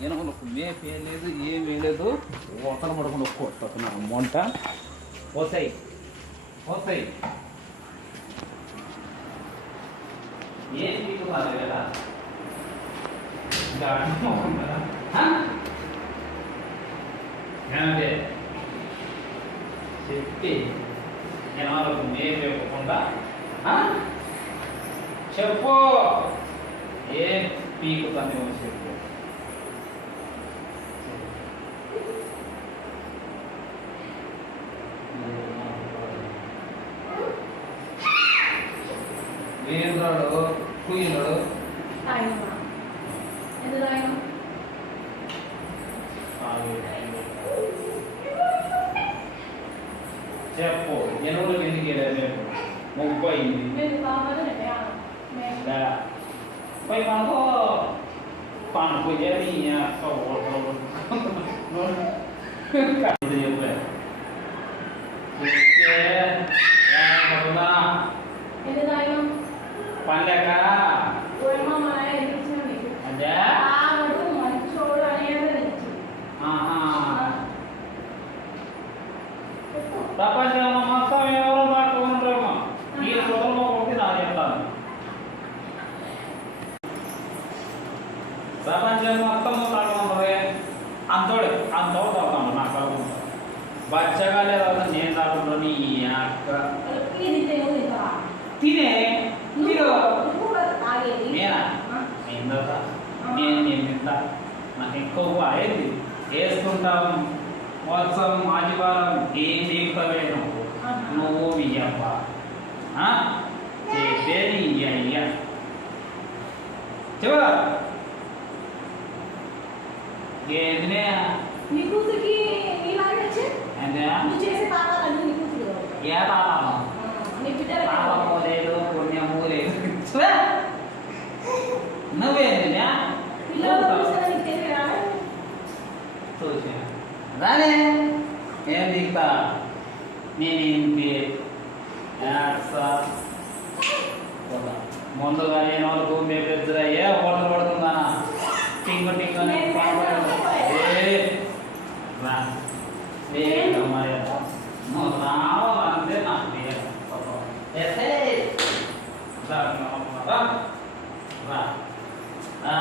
ఈయనకు మేపేయలేదు ఏం వేయలేదు ఒకరు పడకుండా కొట్టుకున్నా మొంట పోతాయి పోతాయి ఏం తీసుకున్నారు కదా ఇంకా ఏమంటే చెప్పి జనాలకు మేపేయకుండా చెప్పు ఏం పీకుతానే చెప్పు వేరుగాడు కుయ్యనాడు చెప్పు ఎనుగులకు ఎందుకు వెళ్ళారు మేము 30 ไปమనకు పనుకు చెప్పి పండగ అదే ప్రపంచంలో మొత్తం ఎవరు దాకా ఉంటారేమో ఈ రోజుల్లో ఒకటి నాకు చెప్తాను ప్రపంచం మొత్తం తాగుతా ఉంటుంది అంతోడు తాగుతాను నాకు బచ్చగా లేదా నేను తాగుతాను నీ అక్క తినే నేనా అయిందా నేను తింటా నాకు ఎక్కువ అయింది వేసుకుంటాం మొత్తం ఆదివారం ఏం తీరుతావే నువ్వు మీ అబ్బ చేస్తే అయ్యా చెవా ఏంటనే ఏ పాపం లేదు పుణ్యము లేదు నువ్వేంటినా చూసా అదే ఏం దిగుతా నేనేంటి ముందుగా నేను వాళ్ళకు మేము పెద్ద ఏ ఓటర్ పడుతుందా టింగు టింగు నువ్వు రావాలంటే నాకు రా